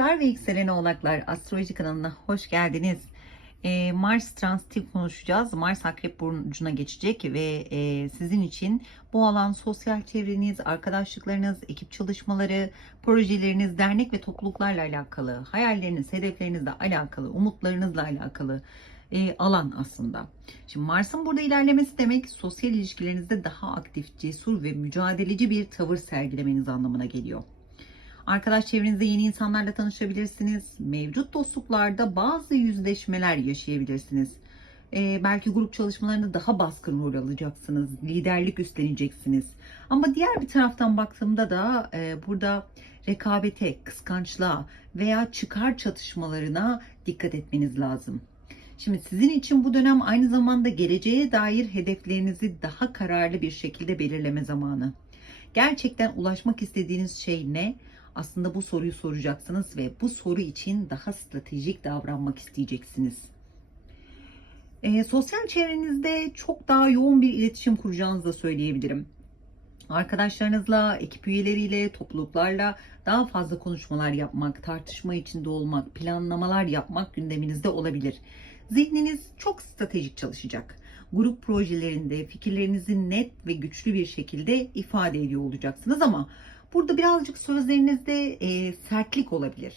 Oğlaklar ve Yükseleni Oğlaklar Astroloji kanalına hoş geldiniz. Ee, Mars transitif konuşacağız. Mars Akrep Burcu'na geçecek ve e, sizin için bu alan sosyal çevreniz, arkadaşlıklarınız, ekip çalışmaları, projeleriniz, dernek ve topluluklarla alakalı, hayalleriniz, hedeflerinizle alakalı, umutlarınızla alakalı e, alan aslında. Şimdi Mars'ın burada ilerlemesi demek sosyal ilişkilerinizde daha aktif, cesur ve mücadeleci bir tavır sergilemeniz anlamına geliyor. Arkadaş çevrenizde yeni insanlarla tanışabilirsiniz. Mevcut dostluklarda bazı yüzleşmeler yaşayabilirsiniz. Ee, belki grup çalışmalarında daha baskın rol alacaksınız. Liderlik üstleneceksiniz. Ama diğer bir taraftan baktığımda da e, burada rekabete, kıskançlığa veya çıkar çatışmalarına dikkat etmeniz lazım. Şimdi sizin için bu dönem aynı zamanda geleceğe dair hedeflerinizi daha kararlı bir şekilde belirleme zamanı. Gerçekten ulaşmak istediğiniz şey ne? Aslında bu soruyu soracaksınız ve bu soru için daha stratejik davranmak isteyeceksiniz. E, sosyal çevrenizde çok daha yoğun bir iletişim kuracağınızı da söyleyebilirim. Arkadaşlarınızla, ekip üyeleriyle, topluluklarla daha fazla konuşmalar yapmak, tartışma içinde olmak, planlamalar yapmak gündeminizde olabilir. Zihniniz çok stratejik çalışacak. Grup projelerinde fikirlerinizi net ve güçlü bir şekilde ifade ediyor olacaksınız ama burada birazcık sözlerinizde e, sertlik olabilir.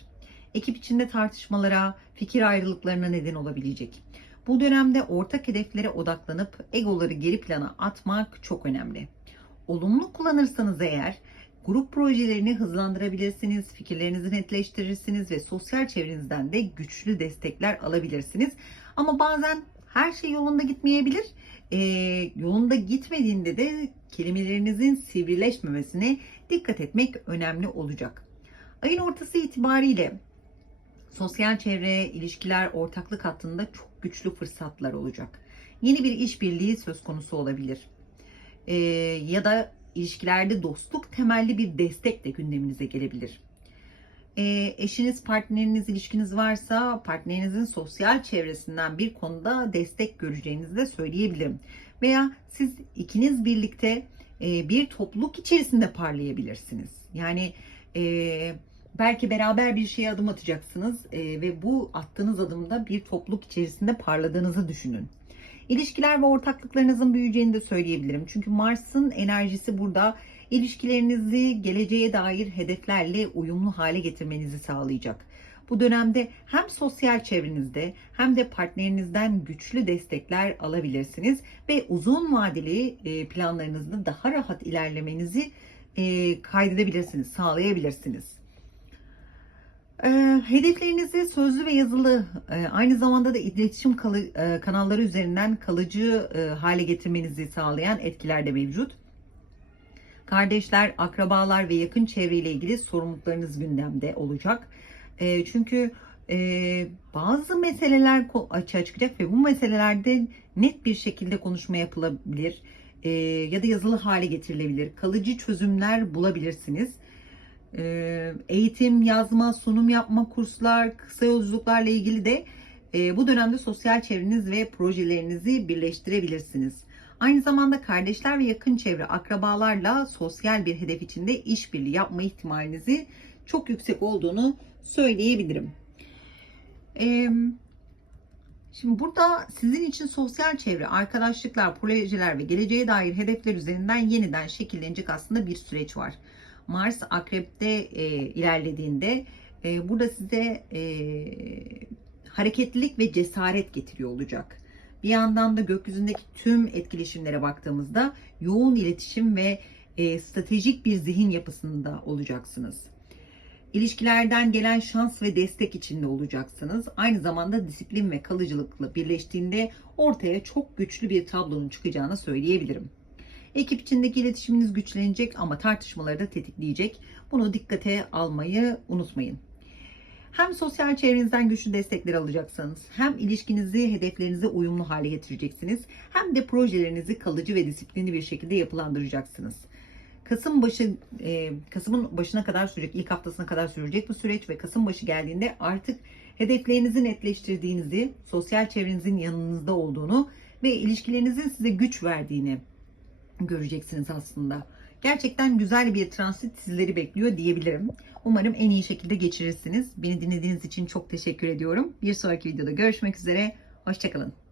Ekip içinde tartışmalara, fikir ayrılıklarına neden olabilecek. Bu dönemde ortak hedeflere odaklanıp egoları geri plana atmak çok önemli. Olumlu kullanırsanız eğer grup projelerini hızlandırabilirsiniz, fikirlerinizi netleştirirsiniz ve sosyal çevrenizden de güçlü destekler alabilirsiniz. Ama bazen her şey yolunda gitmeyebilir. Ee, yolunda gitmediğinde de kelimelerinizin sivrileşmemesine dikkat etmek önemli olacak. Ayın ortası itibariyle sosyal çevre, ilişkiler, ortaklık hattında çok güçlü fırsatlar olacak. Yeni bir işbirliği söz konusu olabilir. Ee, ya da ilişkilerde dostluk temelli bir destek de gündeminize gelebilir. E, eşiniz, partneriniz, ilişkiniz varsa partnerinizin sosyal çevresinden bir konuda destek göreceğinizi de söyleyebilirim. Veya siz ikiniz birlikte e, bir topluluk içerisinde parlayabilirsiniz. Yani e, belki beraber bir şeye adım atacaksınız e, ve bu attığınız adımda bir topluluk içerisinde parladığınızı düşünün. İlişkiler ve ortaklıklarınızın büyüyeceğini de söyleyebilirim. Çünkü Mars'ın enerjisi burada ilişkilerinizi geleceğe dair hedeflerle uyumlu hale getirmenizi sağlayacak. Bu dönemde hem sosyal çevrenizde hem de partnerinizden güçlü destekler alabilirsiniz ve uzun vadeli e, planlarınızda daha rahat ilerlemenizi e, kaydedebilirsiniz, sağlayabilirsiniz. E, hedeflerinizi sözlü ve yazılı aynı zamanda da iletişim kanalları üzerinden kalıcı hale getirmenizi sağlayan etkiler de mevcut. Kardeşler, akrabalar ve yakın çevreyle ilgili sorumluluklarınız gündemde olacak. E, çünkü e, bazı meseleler açığa çıkacak ve bu meselelerde net bir şekilde konuşma yapılabilir e, ya da yazılı hale getirilebilir. Kalıcı çözümler bulabilirsiniz. E, eğitim, yazma, sunum yapma, kurslar, kısa yolculuklarla ilgili de e, bu dönemde sosyal çevreniz ve projelerinizi birleştirebilirsiniz. Aynı zamanda kardeşler ve yakın çevre akrabalarla sosyal bir hedef içinde işbirliği yapma ihtimalinizi çok yüksek olduğunu söyleyebilirim. Şimdi burada sizin için sosyal çevre, arkadaşlıklar, projeler ve geleceğe dair hedefler üzerinden yeniden şekillenecek aslında bir süreç var. Mars Akrep'te e, ilerlediğinde e, burada size e, hareketlilik ve cesaret getiriyor olacak. Bir yandan da gökyüzündeki tüm etkileşimlere baktığımızda yoğun iletişim ve e, stratejik bir zihin yapısında olacaksınız. İlişkilerden gelen şans ve destek içinde olacaksınız. Aynı zamanda disiplin ve kalıcılıkla birleştiğinde ortaya çok güçlü bir tablonun çıkacağını söyleyebilirim. Ekip içindeki iletişiminiz güçlenecek ama tartışmaları da tetikleyecek. Bunu dikkate almayı unutmayın. Hem sosyal çevrenizden güçlü destekler alacaksınız, hem ilişkinizi hedeflerinize uyumlu hale getireceksiniz, hem de projelerinizi kalıcı ve disiplinli bir şekilde yapılandıracaksınız. Kasım başı e, Kasım'ın başına kadar sürecek, ilk haftasına kadar sürecek bu süreç ve Kasım başı geldiğinde artık hedeflerinizi netleştirdiğinizi, sosyal çevrenizin yanınızda olduğunu ve ilişkilerinizin size güç verdiğini göreceksiniz aslında. Gerçekten güzel bir transit sizleri bekliyor diyebilirim. Umarım en iyi şekilde geçirirsiniz. Beni dinlediğiniz için çok teşekkür ediyorum. Bir sonraki videoda görüşmek üzere. Hoşçakalın.